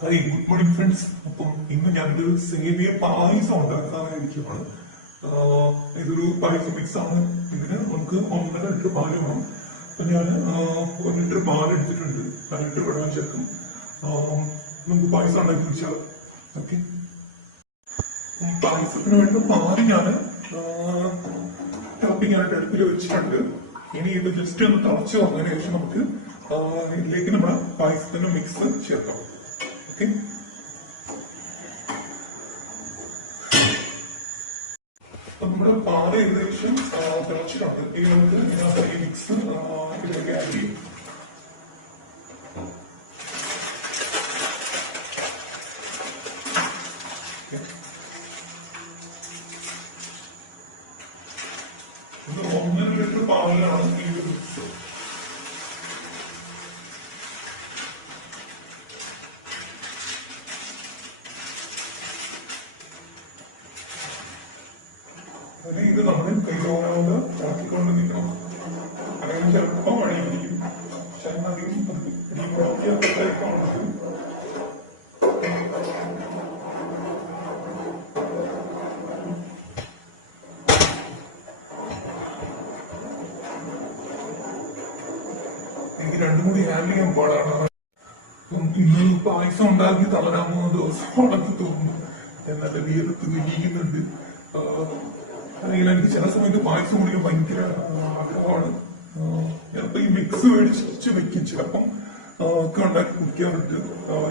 Hi good morning friends അപ്പം ഇന്ന് ഞാനൊരു സേമിയ പായസം ഉണ്ടാക്കാനായിരിക്കുമാണ് ആഹ് ഇതൊരു പായസം മിക്സ് ആണ്. ഇതിന് നമുക്ക് ഒന്നര ലിറ്റർ പാൽ വേണം. അപ്പം ഞാൻ ഒരു ലിറ്റർ പാൽ എടുത്തിട്ടുണ്ട്. അര ലിറ്റർ വെള്ളം ചേർക്കും നമുക്ക് പായസം ഉണ്ടാക്കി വെച്ചാൽ ഓക്കെ. പായസത്തിന് വേണ്ട പാൽ ഞാൻ തിളപ്പിക്കാനായിട്ട് അടുപ്പിൽ വെച്ചിട്ടുണ്ട്. ഇനി ഇത് ജസ്റ്റ് ഒന്ന് തിളച്ച് വന്നതിന് ശേഷം നമുക്ക് ഇതിലേക്ക് നമ്മുടെ പായസത്തിന്റെ മിക്സ് ചേർക്കാം. നമ്മുടെ പാൽ ഏകദേശം തിളച്ചിട്ടുണ്ട് ഇനി നമുക്ക് ഇതിനകത്ത് ഈ മിക്സ് ഇതിലേക്ക് ആഡ് ചെയ്യും ഒന്നര ലിറ്റർ പാലിലാണ് ഈ ഒരു മിക്സ് അതിന് ഇത് നമ്മൾ കൈകൊണ്ട് ഇളക്കിക്കൊണ്ട് നിൽക്കണം അല്ലെങ്കിൽ ചിലപ്പോൾ വഴിയിരിക്കും പക്ഷെ അധികം ഇടി മുടക്കിയാൽ എനിക്ക് ചെയ്യാൻ പാടാണ്. ഇന്ന് പായസം ഉണ്ടാക്കി തളരാൻ പോകുന്ന ദിവസമാണെന്ന് തോന്നുന്നു. എന്നാൽ വിയർത്ത് വിരിയുന്നുണ്ട് അല്ലെങ്കിൽ എനിക്ക് ചില സമയത്ത് പായസം കുടിക്കാൻ ഭയങ്കര ആഗ്രഹമാണ്. ചിലപ്പോ ഈ മിക്സ് മേടിച്ച് വെക്കും. ചിലപ്പം ഒക്കെ ഉണ്ടാക്കി കുടിക്കാറുണ്ട്.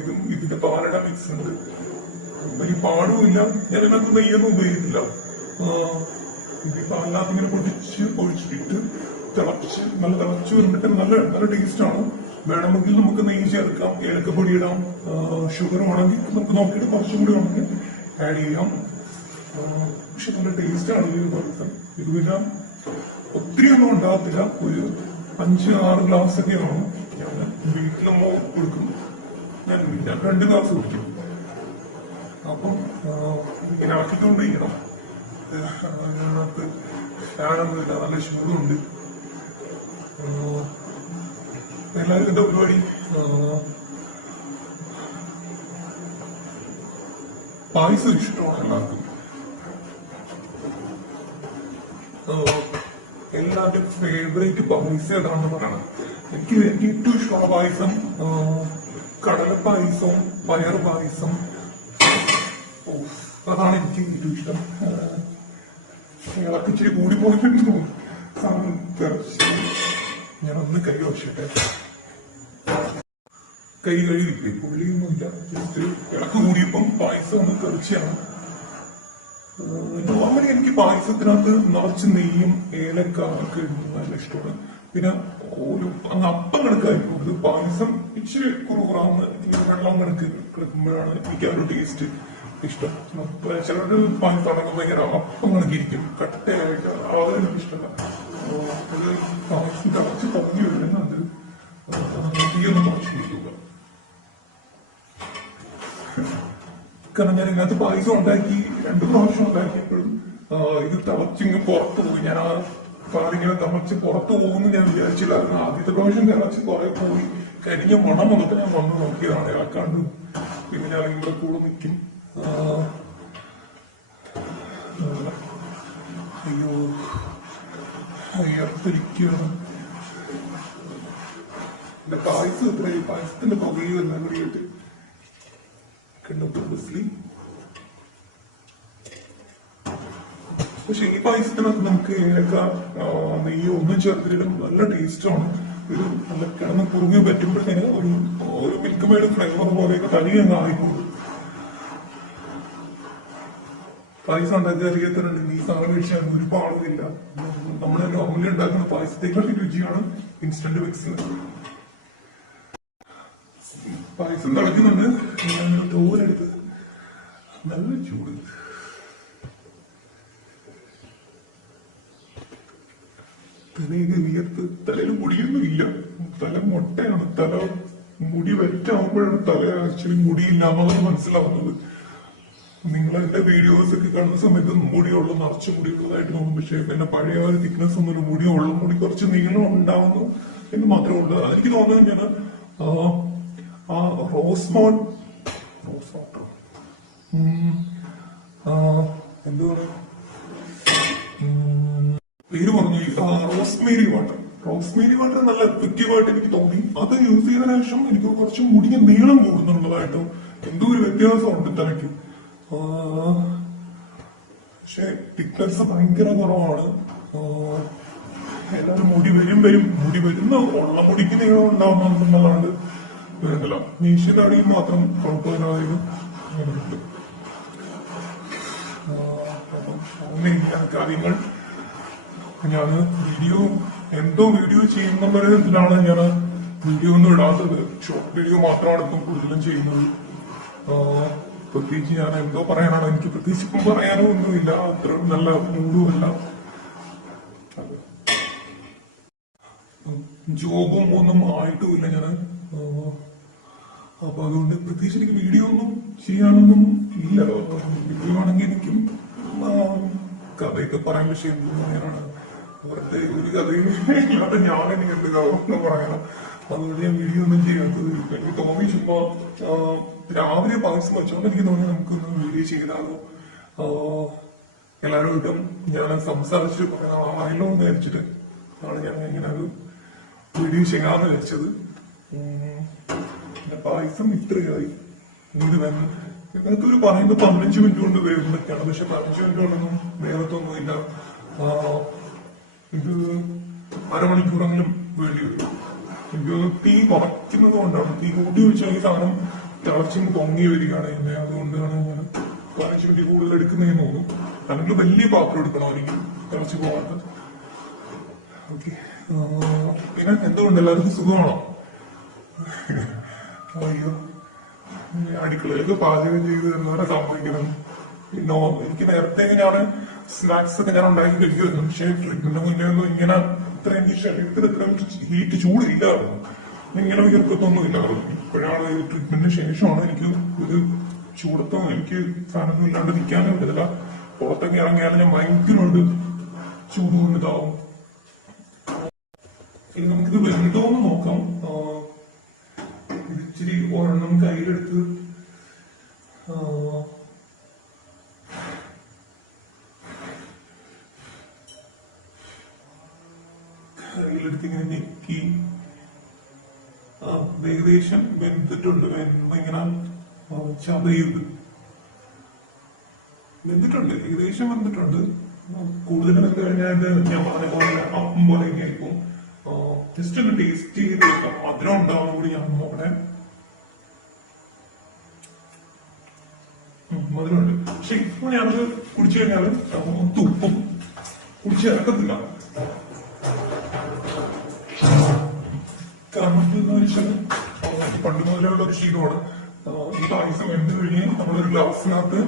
ഇതും ഇതിന്റെ പാലട മിക്സ് ഉണ്ട്. ഈ പാടുമില്ല. ഞാൻ ഇതിനകത്ത് നെയ്യൊന്നും ഉപയോഗിക്കില്ല. ഇതിപ്പോ അല്ലാതെ ഇങ്ങനെ പൊടിച്ച് ഒഴിച്ചിട്ട് തിളച്ച് നല്ല തിളച്ച് വന്നിട്ട് നല്ല നല്ല ടേസ്റ്റ് ആണ്. വേണമെങ്കിൽ നമുക്ക് നെയ്യ് ചേർക്കാം ഏലക്കപ്പൊടി ഇടാം ഷുഗർ വേണമെങ്കിൽ നമുക്ക് നോക്കിയിട്ട് കുറച്ചും കൂടി വേണമെങ്കിൽ ആഡ് ചെയ്യാം. പക്ഷെ നല്ല ടേസ്റ്റ് ആണ് ഈ പായസം ഇത് പിന്നെ ഒത്തിരി ഒന്നും ഉണ്ടാകത്തില്ല. ഒരു അഞ്ച് ആറ് ഗ്ലാസ് ഒക്കെ ആവും ഞാൻ വീട്ടിലമ്മ കൊടുക്കും. ഞാൻ ഞാൻ രണ്ട് ഗ്ലാസ് കുടിക്കും. അപ്പം ഇങ്ങനെ ആക്കിക്കൊണ്ടിരിക്കണം. ഫാനൊന്നുമില്ല നല്ല ചൂടുണ്ട്. എന്താ പരിപാടി പായസം ഇഷ്ടമാണ് എല്ലാവർക്കും എല്ലാവരുടെയും ഫേവറേറ്റ് പായസം ഏതാണെന്ന് പറയണം എനിക്ക് എനിക്ക് ഏറ്റവും ഇഷ്ടമുള്ള പായസം കടലപ്പായസവും കടല പായസവും പയർ പായസം അതാണ് എനിക്ക് ഏറ്റവും ഇഷ്ടം. ഇച്ചിരി കൂടി പോയിട്ടുണ്ടെന്ന് സാധനം തെറച്ച് ഞാനൊന്ന് കൈ വച്ചിട്ടെ കൈ കഴുകില്ലേ പുള്ളിയൊന്നുമില്ല. ജസ്റ്റ് ഇളക്ക് കൂടിയപ്പം പായസം ഒന്ന് തെറിച്ചാണ്. നോർമലി എനിക്ക് പായസത്തിനകത്ത് നിറച്ച് നെയ്യും ഏലക്ക ഒക്കെ നല്ല ഇഷ്ടമാണ്. പിന്നെ ഒരു അങ്ങ് അപ്പം കണക്കായിരിക്കും. ഇത് പായസം ഇച്ചിരി കുറുകുറാന്ന് വെള്ളം കണക്ക് കിടക്കുമ്പോഴാണ് എനിക്ക് ആ ഒരു ടേസ്റ്റ് ഇഷ്ടം. ചിലർ പായസം അടക്കം ഭയങ്കര അപ്പം കണക്കിരിക്കും. കട്ടയായിട്ട് അത് എനിക്ക് ഇഷ്ടമല്ല അത് കൊടുക്കുക കാരണം ഞാൻ ഇതിനകത്ത് പായസം ഉണ്ടാക്കി രണ്ടു പ്രാവശ്യം ഉണ്ടാക്കിയപ്പോഴും ഇത് തിളച്ചിങ്ങ് പുറത്തു പോയി. ഞാൻ ആ പാലിങ്ങനെ തിളച്ച് പുറത്തു പോകുമെന്ന് ഞാൻ വിചാരിച്ചില്ലായിരുന്നു ആദ്യത്തെ പ്രാവശ്യം തിളച്ച് കുറെ പോയി. കരിഞ്ഞ മണം വന്നിട്ട് ഞാൻ വന്ന് നോക്കിയതാണ്. ഇളക്കാണ്ട് പിന്നെ ഞാൻ ഇവിടെ കൂടെ നിൽക്കും. അയ്യോ. അയ്യത്തിരിക്കുകയാണ് എന്റെ പായസം ഇത്രയും പായസത്തിന്റെ പുകയും എല്ലാം കൂടിയിട്ട് കണ്ടോബിയസ്ലി പക്ഷെ ഈ പായസത്തിനകത്ത് നമുക്ക് ഏലക്ക നെയ്യ് ഒന്നും ചേർത്തിട്ടും നല്ല ടേസ്റ്റാണ്. ഒരു നല്ല കിടന്ന് കുറുങ്ങി പറ്റുമ്പോഴത്തേന് ഒരു ഒരു മിൽക്ക് മേഡ് ഫ്ലേവർ പോലെയൊക്കെ തനിയെ പായസം ഉണ്ടാക്കി അറിയത്തിനുണ്ട് നീ കഴിച്ചാൽ ഒരു പാടുമില്ല. നമ്മുടെ നോർമലി ഉണ്ടാക്കുന്ന പായസത്തേക്കാൾ രുചിയാണ് ഇൻസ്റ്റന്റ് മിക്സിന് പായസം തിളക്കുന്നുണ്ട്. ഞാൻ നല്ല ചൂട്. തലയൊക്കെ വിയർത്ത് തലയിൽ മുടിയൊന്നും ഇല്ല തല മൊട്ടയാണ്. തല മുടി വെറ്റാവുമ്പോഴാണ് തല ആക്ച്വലി മുടിയില്ലാന്നുള്ളത് മനസ്സിലാവുന്നത്. നിങ്ങൾ എന്റെ വീഡിയോസ് ഒക്കെ കാണുന്ന സമയത്ത് മുടിയുള്ള നിറച്ച് മുടിയുള്ളതായിട്ട് തോന്നും. പക്ഷെ എന്റെ പഴയ ഒരു തിക്നെസ് ഒന്നും മുടി മുടിയുള്ള മുടി കുറച്ച് നീളം ഉണ്ടാവുന്നു എന്ന് മാത്രമേ ഉള്ളൂ. എനിക്ക് തോന്നുന്നത് ഞാൻ ആ റോസ്മോൺ വാട്ടർ എന്തുവാ? പേര് പറഞ്ഞു. Rosemary water. റോസ്മേരി വാട്ടർ നല്ല എഫക്റ്റീവ് ആയിട്ട് എനിക്ക് തോന്നി. അത് യൂസ് ചെയ്തതിനു ശേഷം എനിക്ക് കുറച്ച് മുടിഞ്ഞ നീളം കൂടുന്നുള്ളതായിട്ടോ എന്തോ ഒരു വ്യത്യാസമുണ്ട്. തലയ്ക്ക് ആ, പക്ഷെ തിക്നെസ് ഭയങ്കര കുറവാണ്. എല്ലാവരും മുടി വരും വരും. മുടി വരുന്ന ഉള്ള മുടിക്ക് നീളം ഉണ്ടാവുന്നല്ലാണ്ട് വരുന്നില്ല മീശയുടെ അടിയിൽ മാത്രം കുഴപ്പമില്ലായിരുന്നു അങ്ങനെ ഉണ്ട് ആ, അപ്പം അങ്ങനെയൊക്കെയാണ് കാര്യങ്ങൾ ഞാൻ വീഡിയോ എന്തോ വീഡിയോ ചെയ്യുന്ന ഇതിലാണ് ഞാൻ വീഡിയോ ഒന്നും ഇടാത്തത്. ഷോർട്ട് വീഡിയോ മാത്രമാണ് ഇപ്പം കൂടുതലും ചെയ്യുന്നത്. ആ, പ്രത്യേകിച്ച് ഞാൻ എന്തോ പറയാനാണോ. എനിക്ക് പ്രത്യേകിച്ച് ഇപ്പം പറയാനോ ഒന്നുമില്ല. അത്ര നല്ല മൂടുമല്ല. ജോബും ഒന്നും ആയിട്ടുമില്ല ഞാൻ അപ്പൊ അതുകൊണ്ട് പ്രത്യേകിച്ച് എനിക്ക് വീഡിയോ ഒന്നും ചെയ്യാനൊന്നും ഇല്ല. വീഡിയോ ആണെങ്കിൽ എനിക്കും കഥയൊക്കെ പറയാൻ പക്ഷേ എന്ത് പറയാനാണ്. വെറുതെ ഒരു കഥയും ഇല്ലാതെ ഞാൻ എനിക്ക് എന്ത് കഥ പറയാനാ? ഞാൻ വീഡിയോ ഒന്നും ചെയ്യാത്തത് എനിക്ക് തോന്നി ചുമ്മാ രാവിലെ പായസം വെച്ചോണ്ട് എനിക്ക് തോന്നി നമുക്കൊന്ന് വീഡിയോ ചെയ്താലോ? ആ, എല്ലാവരോട്ടും ഞാൻ സംസാരിച്ച് പറയാമല്ലോ എന്ന് വിചാരിച്ചിട്ട് ആണ് ഞാൻ ഇങ്ങനെ ഒരു വീഡിയോ ചെയ്യാന്ന് വിചാരിച്ചത്. പായസം ഇത്രയായി. ഇത് വേണം. ഒരു പറയുന്നത് പതിനഞ്ച് മിനിറ്റ് കൊണ്ട് വേവുന്നൊക്കെയാണ് പക്ഷെ പതിനഞ്ച് മിനിറ്റ് കൊണ്ടൊന്നും വേവത്തൊന്നുമില്ല ആ, ഇത് അരമണിക്കൂറെങ്കിലും വേണ്ടി വരും. എനിക്ക് തോന്നുന്നു തീ കുറയ്ക്കുന്നത് കൊണ്ടാണ് തീ കൂട്ടി വെച്ചാൽ ഈ സാധനം തിളച്ചും പൊങ്ങി വരികയാണ് ചെയ്യുന്നത് അതുകൊണ്ടാണ് ഞാൻ പതിനഞ്ച് മിനിറ്റ് കൂടുതൽ എടുക്കുന്നതെന്ന് തോന്നുന്നു അല്ലെങ്കിൽ വലിയ പാത്രം എടുക്കണമായിരിക്കും തിളച്ച് പോകാത്ത ഓക്കെ പിന്നെ എന്തുകൊണ്ട് എല്ലാവർക്കും സുഖമാണോ അയ്യോ അടുക്കളയിലൊക്കെ പാചകം ചെയ്ത് തരുന്നവരെ സമ്മതിക്കണം പിന്നെ എനിക്ക് നേരത്തെ ഞാൻ സ്നാക്സ് ഒക്കെ ഞാൻ ഉണ്ടാക്കി കഴിക്കുമായിരുന്നു. പക്ഷേ ട്രീറ്റ്മെന്റ് മുന്നേ ഒന്നും ഇങ്ങനെ ഇത്ര എനിക്ക് ശരീരത്തിൽ ഇത്രയും ഹീറ്റ് ചൂടില്ലായിരുന്നു. ഇങ്ങനെ ഉയർക്കത്തൊന്നും ഇല്ലായിരുന്നു ഇപ്പോഴാണ് ട്രീറ്റ്മെന്റിന് ശേഷമാണ് എനിക്ക് ഒരു ചൂടത്തോ എനിക്ക് സാധനമൊന്നും ഇല്ലാണ്ട് നിൽക്കാനും പറ്റത്തില്ല. പുറത്തൊക്കെ ഇറങ്ങിയാലും ഞാൻ ഭയങ്കരമായിട്ട് ചൂട് കൊണ്ടിതാവും. ഇനി നമുക്കിത് വെന്തോന്ന് നോക്കാം. ഇത് ഇച്ചിരി ഒരെണ്ണം കയ്യിലെടുത്ത് ഇങ്ങനെ ഞെക്കി ആ, ഇത് വെന്ത് ഇങ്ങനെ ചതയത് വെന്തിട്ടുണ്ട് ഏകദേശം വന്നിട്ടുണ്ട്. കൂടുതൽ എന്ത് കഴിഞ്ഞാൽ ഞാൻ പറഞ്ഞ പോലെ അപ്പം പോലെ ആയിരിക്കും ജസ്റ്റ് ഒന്ന് ടേസ്റ്റ് ചെയ്ത് നോക്കാം. അതിനുണ്ടാവും കൂടി ഞാൻ നോക്കണേ. അതിനുണ്ട് പക്ഷെ ഇപ്പോൾ ഞാനത് കുടിച്ചു കഴിഞ്ഞാൽ തുപ്പും കുടിച്ച് ഇറക്കത്തില്ല. കാരണം എന്ന് വെച്ചാൽ പണ്ട് മുതലുള്ള ഒരു ശീലമാണ് ഈ പായസം എന്ത് കഴിഞ്ഞ് നമ്മളൊരു ഗ്ലാസ്സിനകത്ത്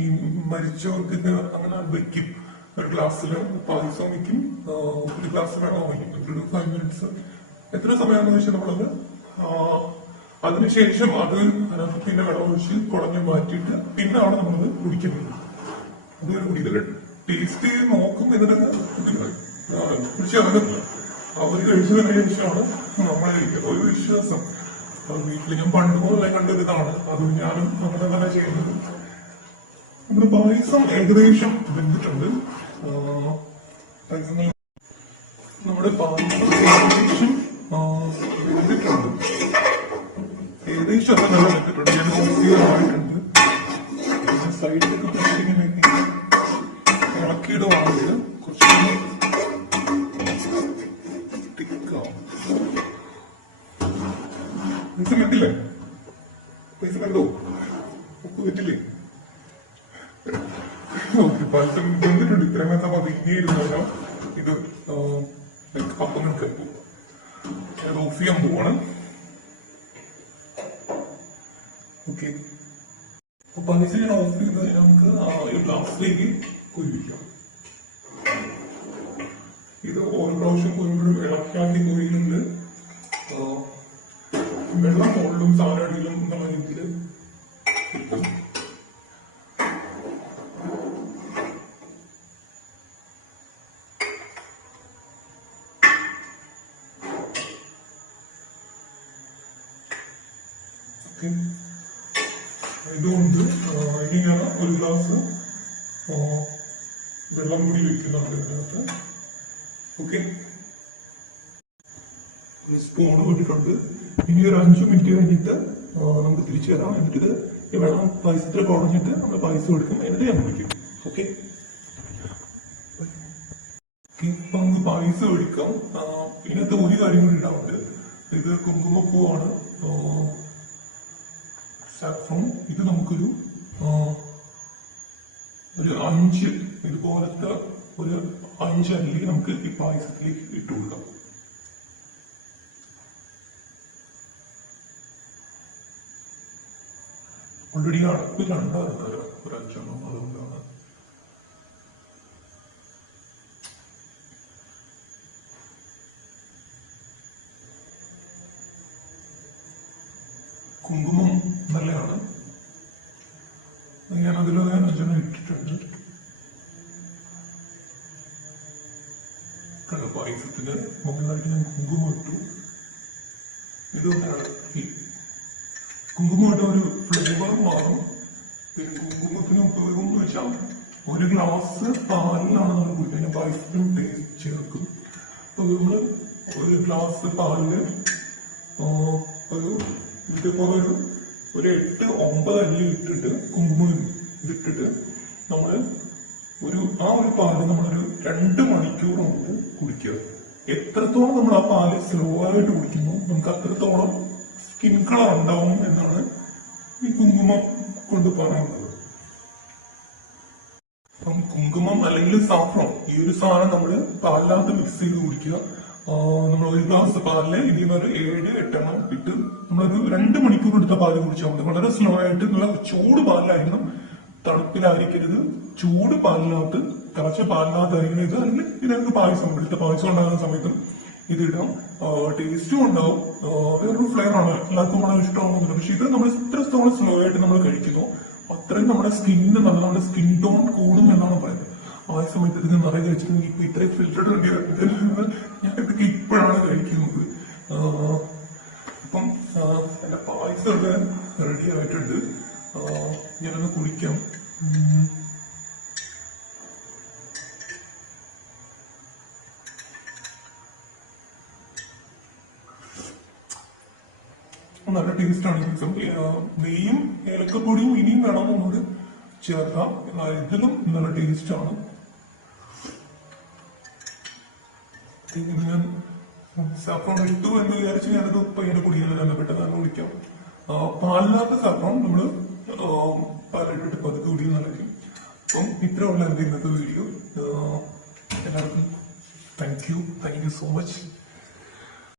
ഈ മരിച്ചവർക്ക് അങ്ങനെ വെക്കും. ഒരു ഗ്ലാസ്സിൽ പായസം വെക്കും. ഒരു ഗ്ലാസ് വെള്ളം വയ്ക്കും ഒരു ഫൈവ് മിനിറ്റ്സ് എത്ര സമയമാണെന്ന് വെച്ചാൽ നമ്മളത് അതിനുശേഷം അത് അതിനകത്ത് വെള്ളം ഒഴിച്ച് കുടഞ്ഞ് മാറ്റിയിട്ട് പിന്നെ അവിടെ നമ്മളത് കുടിക്കുന്നത്. അതൊരു കുടിക്കൽ ടേസ്റ്റ് നോക്കും കുടിച്ച് ഇറങ്ങുന്നില്ല അവർ കഴിച്ചതിന് ശേഷമാണ് നമ്മൾ കഴിക്കുക ഒരു വിശ്വാസം. അത് വീട്ടിൽ ഞാൻ പണ്ട് മുതലേ കണ്ടൊരു ഇതാണ് അത് ഞാനും അങ്ങനെ തന്നെ ചെയ്യുന്നത്. നമ്മുടെ പായസം ഏകദേശം വെന്തിട്ടുണ്ട്. നമ്മുടെ പായസം ഏകദേശം വെന്തിട്ടുണ്ട്. ഏകദേശം അത് നല്ല വെന്തിട്ടുണ്ട്. ഞാൻ ഓഫീസിയറായിട്ടുണ്ട് സൈഡിലൊക്കെ ഇളക്കിയിടുവാണെങ്കിൽ കണ്ടില്ലേ പൈസ കണ്ടോ? ഉപ്പ് പറ്റില്ലേ ഓക്കെ പായസം വന്നിട്ടുണ്ട് ഇത്രയും ഇത് ആ, like പോകും ഓഫ് ചെയ്യാൻ പോവാണ്. ഓക്കെ. അപ്പൊ ഞാൻ ഓഫ് നമുക്ക് ഗ്ലാസ്സിലേക്ക് കുരുവിക്കാം ഇത് ഓരോ പ്രാവശ്യം കുരുവിടും ഇളക്കാക്കി കുരുന്നുണ്ട് വെള്ളം മുകളിലും സാധനടിയിലും എന്നുള്ള രീതിയിൽ. ഇതുകൊണ്ട് ഇനി ഞാൻ ഒരു ഗ്ലാസ് വെള്ളം കൂടി വെക്കുന്നുണ്ട് ഇതിനകത്ത് ഓക്കെ. സ്പൂൺ വിട്ടിട്ടുണ്ട് ഇനി ഒരു അഞ്ചു മിനിറ്റ് കഴിഞ്ഞിട്ട് നമുക്ക് തിരിച്ചു വരാം. എന്നിട്ട് ഈ വെള്ളം പായസത്തിൽ കുഴഞ്ഞിട്ട് നമ്മൾ പൈസ കൊടുക്കും എന്നിട്ട് ഞാൻ കുടിക്കും. ഓക്കെ. ഇപ്പൊ നമുക്ക് പായസം ഒഴിക്കാം ഇതിനകത്ത് ഒരു കാര്യം കൂടി ഉണ്ടാവുന്നുണ്ട്. ഇത് കുങ്കുമപ്പൂവാണ്. സാഫ്രോൺ ഇത് നമുക്കൊരു ഒരു അഞ്ച് ഇതുപോലത്തെ ഒരു അഞ്ച് അല്ലി നമുക്ക് ഈ പായസത്തിലേക്ക് ഇട്ട് കൊടുക്കാം. ഓൾറെഡി അടപ്പ് ഒരു ഒരു അഞ്ചെണ്ണം അതുകൊണ്ടാണ് കുങ്കുമം നല്ലതാണ്. ഞാൻ അതിൽ അഞ്ചെണ്ണം ഇട്ടിട്ടുണ്ട്. പായസത്തിന് മുകളിലായിട്ട് ഞാൻ കുങ്കുമം ഇട്ടു. ഇതൊന്നാണ് ഈ കുങ്കുമമായിട്ട് ഒരു ഫ്ലേവർ മാറും. പിന്നെ കുങ്കുമത്തിന് ഉപയോഗം എന്ന് വെച്ചാൽ ഒരു ഗ്ലാസ് പാലിലാണ് നമ്മൾ കുടിക്കുന്നത് പായസത്തിനും ടേസ്റ്റ് ചേർക്കും. അപ്പൊ നമ്മൾ ഒരു ഗ്ലാസ് പാലിൽ ഒരു ഇതേപോലെ ഒരു ഒരു എട്ട് ഒമ്പത് അല്ലി ഇട്ടിട്ട് കുങ്കുമം ഇതിട്ടിട്ട് നമ്മൾ ഒരു ആ ഒരു പാൽ നമ്മളൊരു രണ്ട് മണിക്കൂർ നമുക്ക് കുടിക്കുക. എത്രത്തോളം നമ്മൾ ആ പാൽ സ്ലോ ആയിട്ട് കുടിക്കുന്നു നമുക്ക് അത്രത്തോളം സ്കിൻ കളർ ഉണ്ടാവും എന്നാണ് ഈ കുങ്കുമം കൊണ്ട് പറയുന്നത്. അപ്പം കുങ്കുമം അല്ലെങ്കിൽ സാഫ്രോൺ ഈ ഒരു സാധനം നമ്മൾ പാലിനകത്ത് മിക്സ് ചെയ്ത് കുടിക്കുക. നമ്മൾ ഒരു ഗ്ലാസ് പാലിൽ ഇതിൽ ഒരു ഏഴ് എട്ടെണ്ണം ഇട്ട് നമ്മളൊരു രണ്ട് മണിക്കൂർ എടുത്ത പാൽ കുടിച്ചാൽ മതി. വളരെ സ്ലോ ആയിട്ട് നല്ല ചൂട് പാലിലായിരിക്കണം തണുപ്പിലായിരിക്കരുത്. ചൂട് പാലിനകത്ത് തിളച്ച പാലിനകത്തായിരിക്കണം ഇത് അല്ലെങ്കിൽ ഇതിനകത്ത് പായസം എടുത്ത പായസം ഉണ്ടാകുന്ന സമയത്തും ഇതിടാം. ടേസ്റ്റും ഉണ്ടാവും. വേറൊരു ഫ്ലേവർ ആണ്. എല്ലാവർക്കും വളരെ ഇഷ്ടമാകുന്നുണ്ട് പക്ഷെ ഇത് നമ്മൾ എത്രത്തോളം സ്ലോ ആയിട്ട് നമ്മൾ കഴിക്കുന്നു. അത്രയും നമ്മുടെ സ്കിന്നിന് നല്ല നമ്മുടെ സ്കിൻ ടോൺ കൂടും എന്നാണ് പറയുന്നത്. ആ സമയത്ത് ഇത് നിറയെ കഴിച്ചിട്ടുണ്ടെങ്കിൽ ഇപ്പൊ ഇത്രയും ഫിൽറ്റർ ഞാൻ ഇതൊക്കെ ഇപ്പോഴാണ് കഴിക്കുന്നത്. അപ്പം എന്റെ പായസം റെഡി ആയിട്ടുണ്ട്. വേണം നമ്മോട് ചേർക്കാം ഇതിലും നല്ല ടേസ്റ്റാണ് ഞാൻ സഫ്രോൺ ഇട്ടു എന്ന് വിചാരിച്ച് ഞാനത് പയ്യനെ കുടിക്കുന്നത് തന്നെ പെട്ടെന്ന് തന്നെ കുടിക്കാം പാലില്ലാത്ത സഫ്രോൺ നമ്മൾ പാലിട്ടിട്ട് പതുക്കെ കുടിക്കുന്നതായിരിക്കും അപ്പം ഇത്രയുള്ള എന്റെ ഇന്നത്തെ വീഡിയോ എല്ലാവർക്കും thank you thank you so much